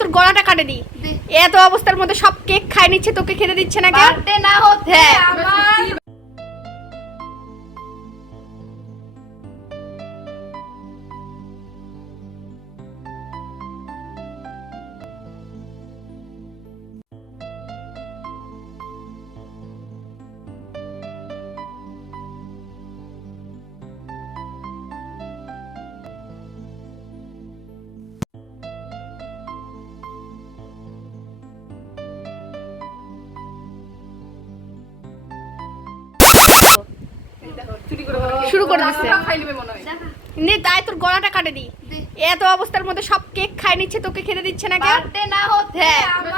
তোর গলাটা কাটে দি। এত অবস্থার মধ্যে সব কেক খায় নিচ্ছে, তোকে খেতে দিচ্ছে না কেন? বার্থডে না হতে হ্যাঁ। আমার শুরু করে দিচ্ছে। খাই নেবে মনে হয়। নে তাই তোর গলাটা কাটে দি। এত অবস্থার মধ্যে সব কেক খায় নিচ্ছে, তোকে খেতে দিচ্ছে না কেন? বার্থডে না হতে হ্যাঁ। আমার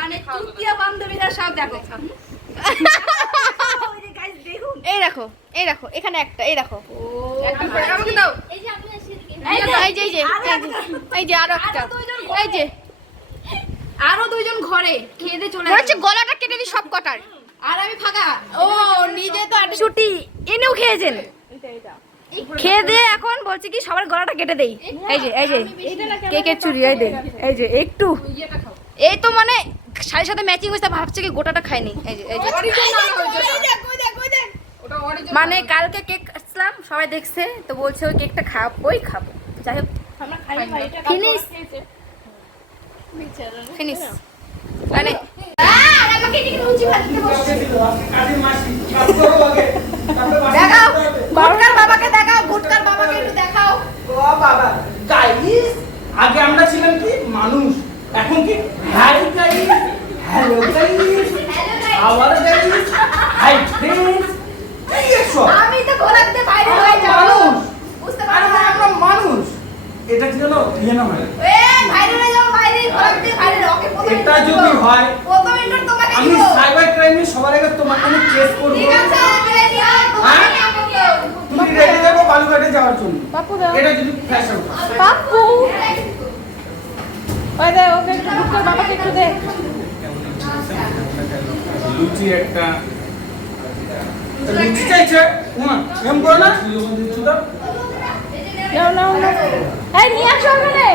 মানে তুতিয়া বান্ধবীরা সব দেখো। এই দেখো, এই দেখো, এখানে একটা, এই দেখো, একটু করে আমাকে দাও। এই যে এই যে আরো একটা, এই যে আরো দুইজন ঘরে খেয়ে দিয়ে চলে বলছে আসবে। গলাটা কেটে দি সব কটার। আর আমি ফাঁকা। ও নিজে তো ছুটি এনেও খেয়েছেন। খেয়ে দিয়ে এখন বলছি কি সবার গলাটা কেটে দেই। এই যে কেকের চুরি, এই যে একটু এই তো মানে শাড়ির সাথে ম্যাচিং হয়েছে, ভাবছে কি গোটাটা খাইনি। এই যে মানে কালকে কেক আসলাম, সবাই দেখছে তো বলছে ওই কেকটা খাবোই খাবো। যাই হোক ফিনিশ মানে দেখাও গুটকার বাবাকে, দেখাও গুটকার বাবাকে একটু দেখাও। ও বাবা গাইস, আগে আমরা ছিলাম কি মানুষ, এখন কি hi guys, hello guys, our guys, hi friends, এই সব আমি তো গোলাতে বাইরে হয়ে যাব মানুষ। বুঝতে আরে পারছো? আমরা মানুষ, এটা কি হলো ইয়ে না হয়, বাইরে হয়ে যাও, বাইরে গোলাতে বাইরে রকে এটা যদি হয় প্রথম ইন্টার তোমাকে আমি দিব। সাইবার ক্রাইমে সবার আগে তোমাকে আমি কেস করব। ঠিক আছে আমি রেডি আর তোমাকে আমাকে তুমি রেডি দেবো বালুঘাটে যাওয়ার জন্য, পাপু দাও। এটা যদি ফ্যাশন পাপু ওই দে, ওকে একটু গুটকার বাবাকে একটু দে। লুচি একটা লুচি চাইছে না এম করো না লুচি দাও। নাও নাও নাও, এই নিয়ে আসো ওখানে,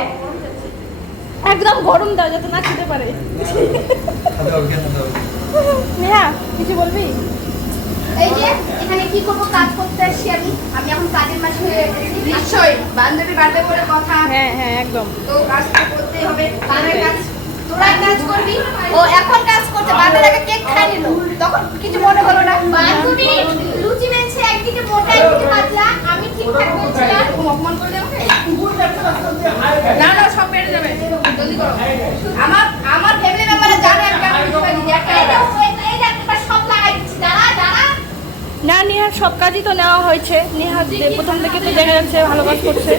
একদম গরম দাও যাতে না খেতে পারে। নেহা কিছু বলবি? এই যে এখানে কি করব, কাজ করতে আসছি আমি এখন কাজের মাঝে হয়ে গেছি। নিশ্চয়ই বান্ধবী বাড়বে বলে কথা, হ্যাঁ হ্যাঁ একদম। তো কাজ তো করতেই হবে। কাজের কাজ তোরা কাজ করবি, ও এখন কাজ করতে বান্ধবী একটা কেক খাই নিল, তখন কিছু মনে হলো না। বান্ধবী লুচি বেলছে, একদিকে মোটা একদিকে পাতলা, আমি ঠিকঠাক বলছিলাম। অপমান করে দেবো না, না সব বেড়ে যাবে, জলদি করো। আমার ফ্যামিলি মেম্বাররা জানে আমি কেমন লুচি বানিয়ে দিই। একটা এই দেখ এবার সব লাগাই দিচ্ছি, দাঁড়া দাঁড়া। না, নেহার সব কাজই তো নেওয়া হয়েছে। নেহা প্রথম থেকে তো দেখা যাচ্ছে ভালো কাজ করছে।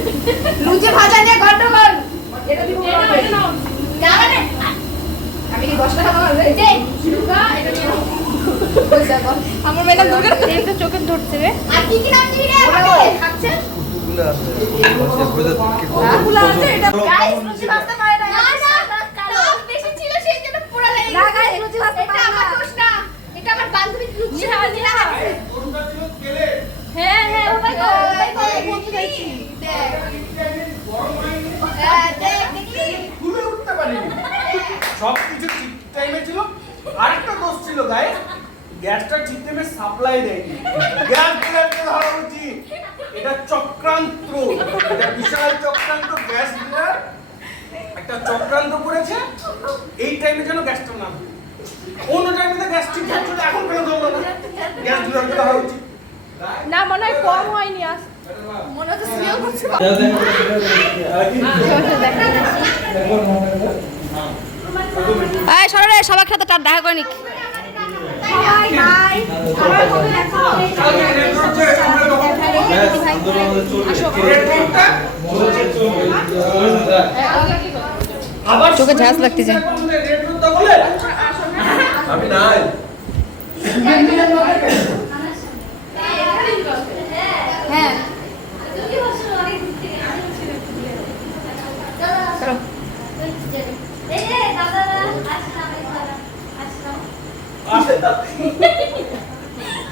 লুচি ভাজা নিয়ে গন্ডগোল, এটা দিব দাঁড়া রে। আমি কি 10 টাকা পাবো? এই যে দুর্গা, এটা নিয়ে নাও। বুঝা গো আমার ম্যাডাম দুর্গা তো চোখে ধরছে রে। আর কি কি নাম দিবি রে আমাকে খাচ্ছে? গুলা আছে এটা গাইস, লুচি ভাজতে পারে না। না কালো বেশি ছিল সেই জন্য পুরো লেগে না গাইস, লুচি ভাজতে পারে না। এটা আমার দোষ না, এটা আমার বান্ধবী লুচি ভাজি না। হ্যাঁ হ্যাঁ ওটাই তো বলতে চাইছি। দেখ দেখি ঘুরে উঠতে পারিনি, সবকিছু ঠিক টাইমে ছিল। আরেকটা দোষ ছিল গাইস, গ্যাসটা ঠিক টাইমে সাপ্লাই দেয়নি। গ্যাস ডিলারকে ধরা উচিত, এটা চক্রান্ত, এটা বিশাল চক্রান্ত। গ্যাস ডিলার একটা চক্রান্ত করেছে, এই টাইমে যেন গ্যাসটা না ধরে। অন্য টাইমে তো গ্যাস ঠিক ছিল, এখন কেন ধরলো না? গ্যাস ডিলারকে ধরা উচিত। না মনে হয় কম হয়নি আজ। মনে হচ্ছে সিও করছে। এই সরো রে, সবার সাথে তার দেখা করে নিক। হাই হাই সবাই কবে দেখো। আবার চোখে ঝাঁজ লাগতেছে। আমি নাই হ্যাঁ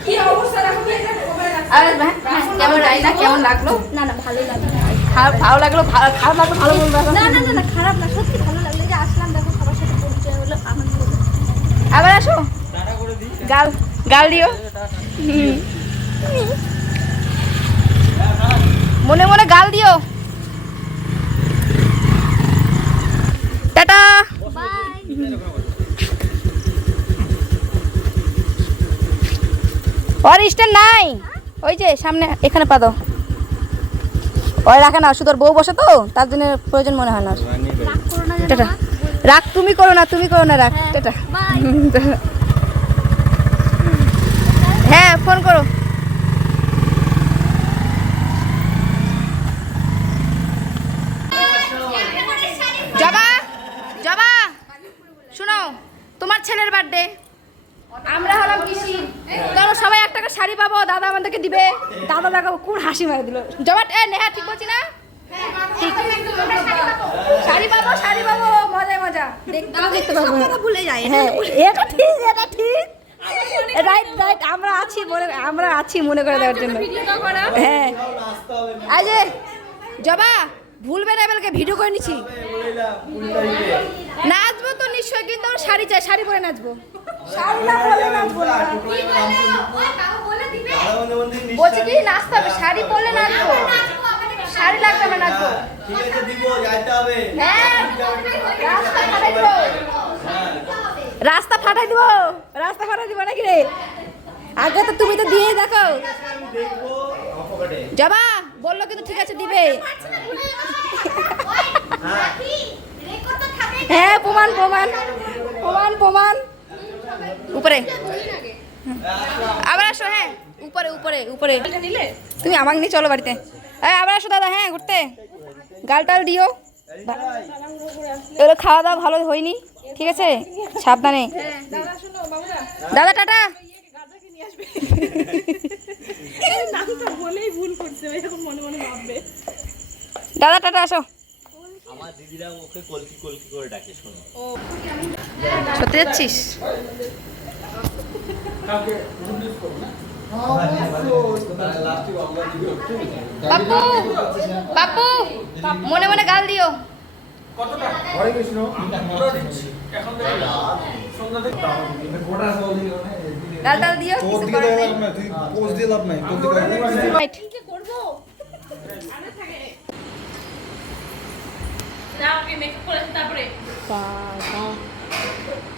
কি অবস্থা রাখো এটা কবে রাখো। আরে কেমন রাইনা কেমন লাগলো? না না ভালো লাগে। ভালো লাগলো, খারাপ লাগলো ভালো বলবা। না না না খারাপ না, সত্যি ভালো লাগলো যে আসলে গাল গাল দিও। মনে মনে গাল দিও। টাটা। ওর স্ট্যান্ড নাই, ওই যে সামনে এখানে পা দাও। ওই রাখে না, শুধু ওর বউ বসে তো তার জন্য প্রয়োজন মনে হয় না। টাটা। রাখ, তুমি করো না, তুমি করো না, রাখ। টাটা। হ্যাঁ ফোন করো। জবা, জবা শোনো, তোমার ছেলের বার্থডে, আমরা হলাম পিসি, চলো সবাই একটা করে শাড়ি পাবো, দাদা আমাদেরকে দিবে। দাদা দেখো কোন হাসি মারে দিল। জবা নেহা ঠিক বলছি না? ঠিক। শাড়ি পাবো, শাড়ি পাবো, মজায় মজা দেখতে পাবো। ভুলে যাই। হ্যাঁ এটা ঠিক, এটা ঠিক। রাইট রাইট, আমরা আছি মনে করে দেওয়ার জন্য। হ্যাঁ আজ জবা ভুলবে না, এবারকে ভিডিও করে নিচ্ছি। নাচবো তো নিশ্চয়ই, কিন্তু আমার শাড়ি চাই, শাড়ি পরে নাচবো। শাড়ি না পরলে নাচবো না। বলছি কি নাচতে হবে, শাড়ি পরলে নাচবো, শাড়ি লাগবে না নাচবো। ঠিক আছে দিব, যাইতে হবে। হ্যাঁ রাস্তা ফাটাই দিব, রাস্তা ফাটাই দিব, রাস্তা ফাটাই দিব নাকি রে? আগে তো তুমি তো দিয়ে দেখো। দেখবো অপকটে। জবা বললো কিন্তু ঠিক আছে দিবে। হ্যাঁ প্রমাণ প্রমাণ প্রমাণ প্রমাণ। উপরে আবার আসো। হ্যাঁ উপরে উপরে উপরে। তুমি আমাকে নিয়ে চলো বাড়িতে। হ্যাঁ আবার আসো দাদা। হ্যাঁ ঘুরতে গাল টাল দিও। এগুলো খাওয়া দাওয়া ভালো হয়নি, ঠিক আছে? সাবধানে। দাদা টাটা। দাদা টাটা আসো। আমার দিদিরা ওকে কলকি কলকি করে ডাকে, শোনো। সত্যি যাচ্ছিস? বাপু বাপু মনে মনে গাল দিও। কতটা হরে কৃষ্ণ পুরো দিচ্ছি এখন থেকে সন্ধ্যা থেকে গাল টাল দিও। তোর দিকে দেওয়া লাভ নাই, তুই পোজ দিয়ে লাভ নাই, তোর দিকে রাইট।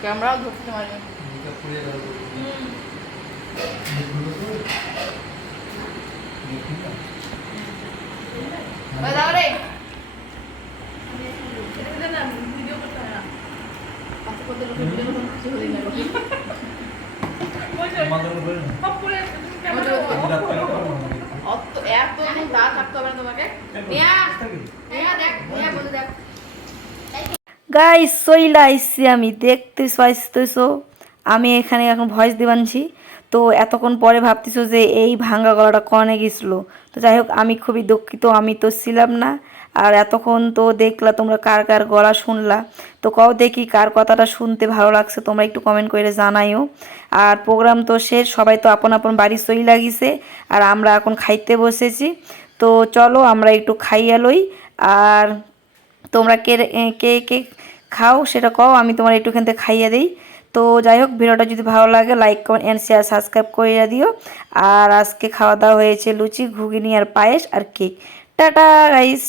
ক্যামেরা ধরতে পারবে। দাও রে। গাইস সইলা আইসি আমি, দেখতে পাইছো আমি এখানে এখন ভয়েস দিবানছি। তো এতক্ষণ পরে ভাবতেছো যে এই ভাঙা গলাটা কনে গেছিলো। তো যাই হোক আমি খুবই দুঃখিত, আমি তো ছিলাম না। আর এতক্ষণ তো দেখলা তোমরা কার কার গলা শুনলা, তো কও দেখি কার কথাটা শুনতে ভালো লাগছে, তোমরা একটু কমেন্ট করে জানাইও। আর প্রোগ্রাম তো শেষ, সবাই তো আপন আপন বাড়ি সই লাগিছে, আর আমরা এখন খাইতে বসেছি। তো চলো আমরা একটু খাইয়া লই। আর তোমরা কে কে কে খাও সেটা কও, আমি তোমার একটুখান থেকে খাইয়া দিই। তো যাই হোক ভিডিওটা যদি ভালো লাগে like comment and share subscribe করে দিও। আর আজকে খাওয়া দাওয়া হয়েছে লুচি, ঘুগনি আর পায়েস আর কেক। Tata guys.